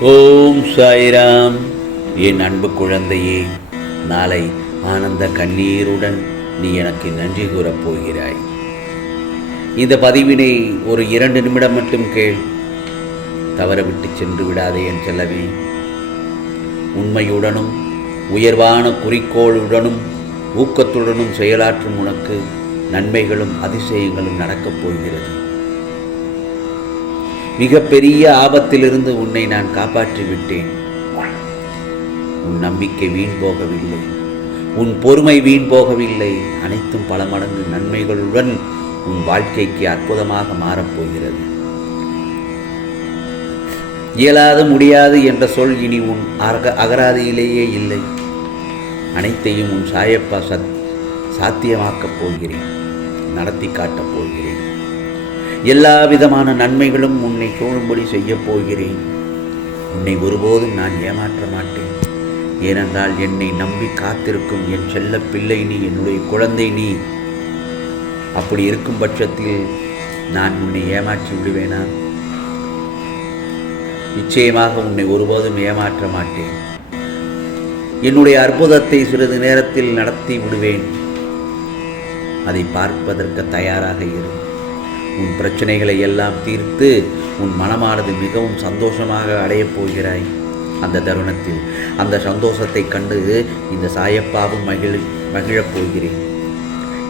ஓம் சாய்ராம். என் அன்பு குழந்தையே நாளை ஆனந்த கண்ணீருடன் நீ எனக்கு நன்றி கூறப் போகிறாய். இந்த பதிவினை ஒரு இரண்டு நிமிடம் மட்டும் கேள். தவறவிட்டு சென்று விடாதே என் செல்லவே உண்மையுடனும் உயர்வான குறிக்கோளுடனும் ஊக்கத்துடனும் செயலாற்றும் உனக்கு நன்மைகளும் அதிசயங்களும் நடக்கப் போகிறது. மிகப்பெரிய ஆபத்திலிருந்து உன்னை நான் காப்பாற்றி விட்டேன் உன் நம்பிக்கை வீண் போகவில்லை. உன் பொறுமை வீண் போகவில்லை. அனைத்தும் பல மடங்கு நன்மைகளுடன் உன் வாழ்க்கைக்கு அற்புதமாக மாறப்போகிறது இயலாது முடியாது என்ற சொல் இனி உன் அக அகராதியிலேயே இல்லை. அனைத்தையும் உன் சாயப்பா சத் சாத்தியமாக்கப் போகிறேன். நடத்தி காட்டப் போகிறேன். எல்லா விதமான நன்மைகளும் உன்னை சூழும்படி செய்யப் போகிறேன். உன்னை ஒருபோதும் நான் ஏமாற்ற மாட்டேன். ஏனென்றால் என்னை நம்பி காத்திருக்கும் என் செல்ல பிள்ளை நீ என்னுடைய குழந்தை நீ. அப்படி இருக்கும் பட்சத்தில் நான் உன்னை ஏமாற்றி விடுவேனா? நிச்சயமாக உன்னை ஒருபோதும் ஏமாற்ற மாட்டேன். என்னுடைய அற்புதத்தை சிறிது நேரத்தில் நடத்தி விடுவேன். அதை பார்ப்பதற்கு தயாராக இரு. உன் பிரச்சனைகளை எல்லாம் தீர்த்து உன் மனமானது மிகவும் சந்தோஷமாக அடையப் போகிறாய். அந்த தருணத்தில் அந்த சந்தோஷத்தை கண்டு இந்த சாயப்பாவும் மகிழ் மகிழப் போகிறேன்.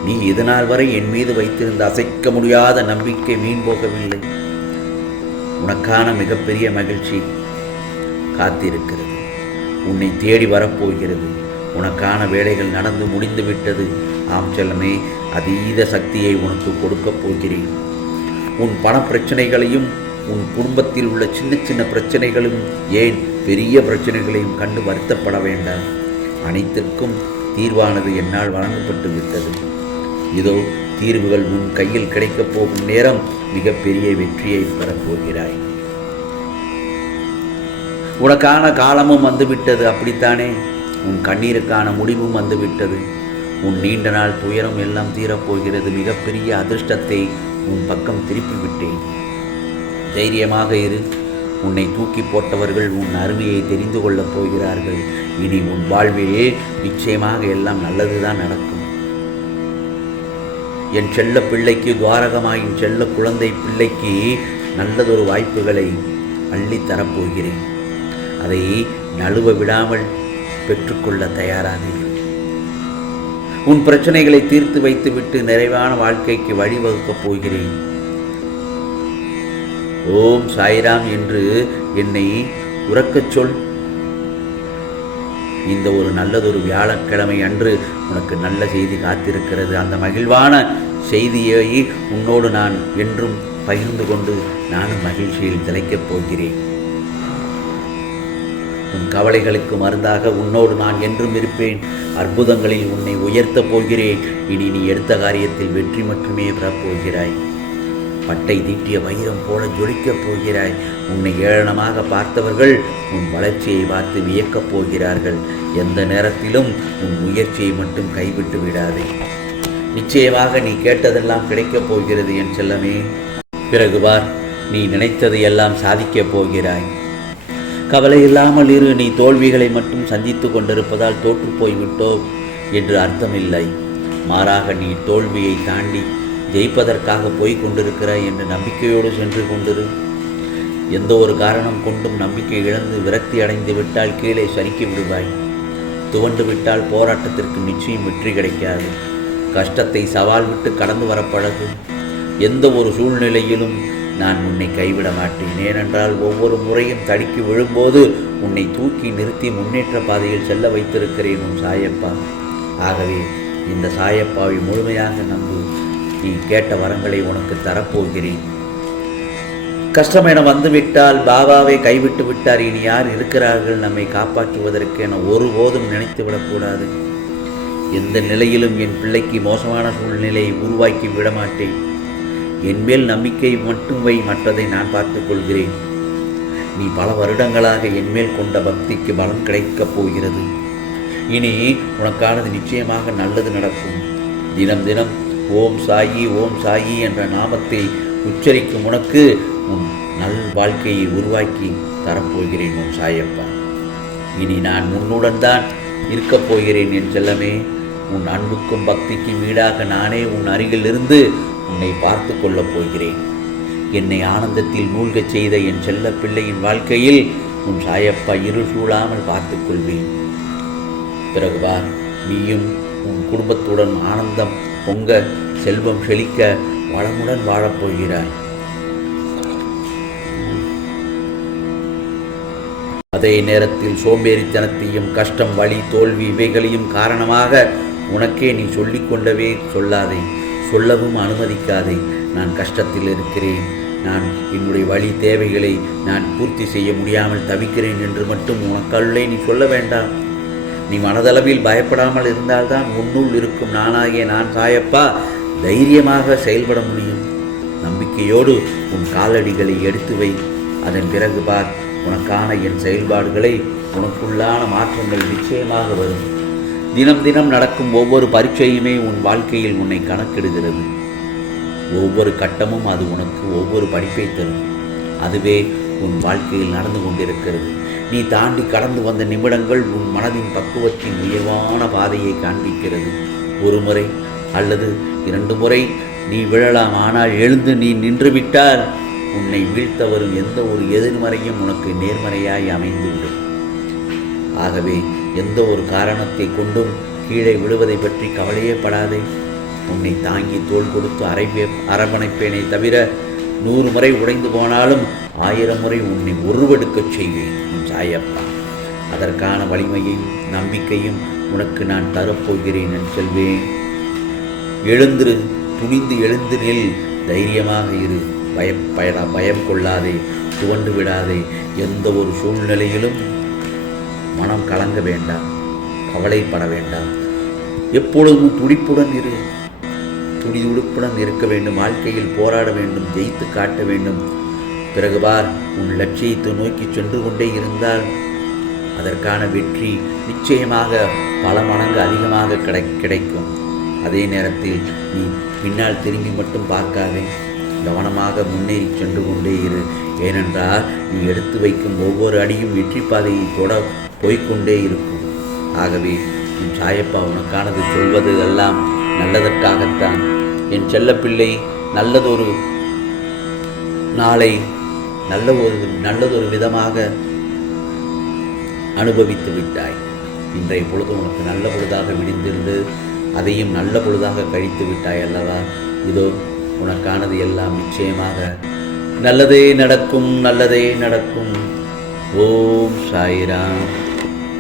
நீ இதனால் வரை என் மீது வைத்திருந்த அசைக்க முடியாத நம்பிக்கை மீன் போகவில்லை. உனக்கான மிகப்பெரிய மகிழ்ச்சி காத்திருக்கிறது. உன்னை தேடி வரப்போகிறது. உனக்கான வேலைகள் நடந்து முடிந்து விட்டது ஆம் செல்லமே அதீத சக்தியை உனக்கு கொடுக்கப் போகிறேன். உன் பண பிரச்சனைகளையும் உன் குடும்பத்தில் உள்ள சின்ன சின்ன பிரச்சனைகளும் ஏன் பெரிய பிரச்சனைகளையும் கண்டு வருத்தப்பட வேண்டாம். அனைத்திற்கும் தீர்வானது என்னால் வழங்கப்பட்டு விட்டது. இதோ தீர்வுகள் உன் கையில் கிடைக்கப் போகும் நேரம் மிகப்பெரிய வெற்றியை பெறப்போகிறாய் உனக்கான காலமும் வந்துவிட்டது அப்படித்தானே? உன் கண்ணீருக்கான முடிவும் வந்துவிட்டது. உன் நீண்ட நாள் துயரம் எல்லாம் தீரப்போகிறது மிகப்பெரிய அதிர்ஷ்டத்தை உன் பக்கம் திருப்பி விட்டேன். தைரியமாக இரு. உன்னை தூக்கி போட்டவர்கள் உன் அருமையை தெரிந்து கொள்ளப் போகிறார்கள். இனி உன் வாழ்விலே நிச்சயமாக எல்லாம் நல்லதுதான் நடக்கும். என் செல்ல பிள்ளைக்கு துவாரகமாயின் செல்ல குழந்தை பிள்ளைக்கு நல்லதொரு வாய்ப்புகளை அள்ளித் தரப்போகிறேன். அதை நழுவ விடாமல் பெற்றுக்கொள்ள தயாராக உன் பிரச்சனைகளை தீர்த்து வைத்துவிட்டு நிறைவான வாழ்க்கைக்கு வழிவகுக்கப் போகிறேன். ஓம் சாய்ராம் என்று என்னை உறக்கச் சொல். இந்த ஒரு நல்லதொரு வியாழக்கிழமை அன்று உனக்கு நல்ல செய்தி காத்திருக்கிறது. அந்த மகிழ்வான செய்தியை உன்னோடு நான் என்றும் பகிர்ந்து கொண்டு நானும் மகிழ்ச்சியில் திளைக்கப் போகிறேன். உன் கவலைகளுக்கு மருந்தாக உன்னோடு நான் என்றும் இருப்பேன். அற்புதங்களில் உன்னை உயர்த்தப் போகிறேன். இனி நீ எடுத்த காரியத்தில் வெற்றி மட்டுமே பெறப்போகிறாய். பட்டை தீட்டிய வைரம் போல ஜொலிக்கப் போகிறாய். உன்னை ஏளனமாக பார்த்தவர்கள் உன் வளர்ச்சியை பார்த்து வியக்கப் போகிறார்கள். எந்த நேரத்திலும் உன் முயற்சியை மட்டும் கைவிட்டு விடாதே. நிச்சயமாக நீ கேட்டதெல்லாம் கிடைக்கப் போகிறது என் செல்லமே. பிறகு பார் நீ நினைத்ததை எல்லாம் சாதிக்கப் போகிறாய். கவலை இல்லாமல் இரு நீ தோல்விகளை மட்டும் சந்தித்து கொண்டிருப்பதால் தோற்று போய்விட்டோ என்று அர்த்தமில்லை. மாறாக நீ தோல்வியை தாண்டி ஜெயிப்பதற்காக போய் கொண்டிருக்கிறாய் என்ற நம்பிக்கையோடு சென்று கொண்டிரு. எந்த ஒரு காரணம் கொண்டும் நம்பிக்கை இழந்து விரக்தி அடைந்து விட்டால் கீழே சறுக்கி விடுவாய். துவண்டு விட்டால் போராட்டத்திற்கு நிச்சயம் வெற்றி கிடைக்காது. கஷ்டத்தை சவால் விட்டு கடந்து வர பழகு எந்த ஒரு சூழ்நிலையிலும் நான் உன்னை கைவிட மாட்டேன். ஏனென்றால் ஒவ்வொரு முறையும் தடுக்கி விழும்போது உன்னை தூக்கி நிறுத்தி முன்னேற்ற பாதையில் செல்ல வைத்திருக்கிறேன் உன் சாயப்பா. ஆகவே இந்த சாயப்பாவை முழுமையாக நம்பு. நீ கேட்ட வரங்களை உனக்கு தரப்போகிறேன். கஷ்டம் என வந்துவிட்டால் பாபாவை கைவிட்டு விட்டார். இனி யார் இருக்கிறார்கள்? நம்மை காப்பாற்றுவதற்கு என ஒருபோதும் நினைத்து விடக்கூடாது எந்த நிலையிலும் என் பிள்ளைக்கு மோசமான சூழ்நிலையை உருவாக்கி விடமாட்டேன். என் மேல் நம்பிக்கை மட்டும் வை மற்றதை நான் பார்த்துக் கொள்கிறேன். நீ பல வருடங்களாக என்மேல் கொண்ட பக்திக்கு பலம் கிடைக்கப் போகிறது. இனி உனக்கானது நிச்சயமாக நல்லது நடக்கும். தினம் தினம் ஓம் சாயி ஓம் சாயி என்ற நாமத்தை உச்சரிக்கும் உனக்கு உன் நல் வாழ்க்கையை உருவாக்கி தரப்போகிறேன் உன் சாயப்பா. இனி நான் உன்னுடன் தான் இருக்கப் போகிறேன் என் செல்லமே. உன் அன்புக்கும் பக்திக்கும் ஈடாக நானே உன் அருகில் இருந்து உன்னை பார்த்து கொள்ளப் போகிறேன். என்னை ஆனந்தத்தில் மூழ்கச் செய்த என் செல்ல பிள்ளையின் வாழ்க்கையில் உன் சாயப்பா இருள் சூழாமல் பார்த்து கொள்வேன். பிறகு பார் நீயும் உன் குடும்பத்துடன் ஆனந்தம் பொங்க செல்வம் செழிக்க வளமுடன் வாழப்போகிறாய் அதே நேரத்தில் சோம்பேறித்தனத்தையும் கஷ்டம் வழி தோல்வி இவைகளையும் காரணமாக உனக்கே நீ சொல்லிக்கொண்டவே சொல்லாதே. சொல்லவும் அனுமதிக்காதே. நான் கஷ்டத்தில் இருக்கிறேன். நான் என்னுடைய வழி தேவைகளை நான் பூர்த்தி செய்ய முடியாமல் தவிக்கிறேன் என்று மட்டும் உனக்குள்ளே நீ சொல்ல வேண்டாம். நீ மனதளவில் பயப்படாமல் இருந்தால்தான் உன்னுள் இருக்கும் நானாகிய நான் சாயப்பா தைரியமாக செயல்பட முடியும். நம்பிக்கையோடு உன் காலடிகளை எடுத்து வை. அதன் பிறகு பார் உனக்கான என் செயல்பாடுகளை உனக்குள்ளான மாற்றங்கள் நிச்சயமாக வரும். தினம் தினம் நடக்கும் ஒவ்வொரு பரீட்சையுமே உன் வாழ்க்கையில் உன்னை கணக்கிடுகிறது. ஒவ்வொரு கட்டமும் அது உனக்கு ஒவ்வொரு படிப்பை தரும். அதுவே உன் வாழ்க்கையில் நடந்து கொண்டிருக்கிறது. நீ தாண்டி கடந்து வந்த நிமிடங்கள் உன் மனதின் பக்குவத்தின் உயர்வான பாதையை காண்பிக்கிறது. ஒரு முறை அல்லது இரண்டு முறை நீ விழலாம் ஆனால் எழுந்து நீ நின்றுவிட்டால் உன்னை வீழ்த்த வரும் எந்த ஒரு எதிர்மறையும் உனக்கு நேர்மறையாய் அமைந்துவிடும். ஆகவே எந்த ஒரு காரணத்தை கொண்டும் கீழே விழுவதை பற்றி கவலையே படாதே. உன்னை தாங்கி தோள் கொடுத்து அரைவே அரவணைப்பேனே தவிர நூறு முறை உடைந்து போனாலும் ஆயிரம் முறை உன்னை உருவெடுக்கச் செய்வேன் உன் சாயப்பா. அதற்கான வலிமையையும் நம்பிக்கையும் உனக்கு நான் தரப்போகிறேன் என் செல்வேன் எழுந்திரு துணிந்து எழுந்து நில் தைரியமாக இரு. பயம் பயடா பயம் கொள்ளாதே துவண்டு விடாதே. எந்த ஒரு சூழ்நிலையிலும் மனம் கலங்க வேண்டாம் கவலைப்பட வேண்டாம். எப்பொழுதும் துடிப்புடன் இரு. துடிதுடுப்புடன் இருக்க வேண்டும் வாழ்க்கையில் போராட வேண்டும் ஜெயித்து காட்ட வேண்டும். பிறகு பார் உன் லட்சியத்தை நோக்கி சென்று கொண்டே இருந்தால் அதற்கான வெற்றி நிச்சயமாக பல மடங்கு அதிகமாக கிடை கிடைக்கும். அதே நேரத்தில் நீ பின்னால் திரும்பி மட்டும் பார்க்காதே. கவனமாக முன்னேறி சென்று கொண்டே இரு. ஏனென்றால் நீ எடுத்து வைக்கும் ஒவ்வொரு அடியும் வெற்றி பாதையை தொட போய்க்கொண்டே இருக்கும். ஆகவே என் சாயப்பா உனக்கானது சொல்வது எல்லாம் நல்லதற்காகத்தான். என் செல்லப்பிள்ளை நல்லதொரு நாளை நல்ல ஒரு நல்லதொரு விதமாக அனுபவித்து விட்டாய். இன்றைய பொழுது உனக்கு நல்ல பொழுதாக விடிந்திருந்து அதையும் நல்ல பொழுதாக கழித்து விட்டாய் அல்லவா? இதோ உனக்கானது எல்லாம் நிச்சயமாக நல்லதே நடக்கும் நல்லதே நடக்கும். ஓம் சாய்ராம்.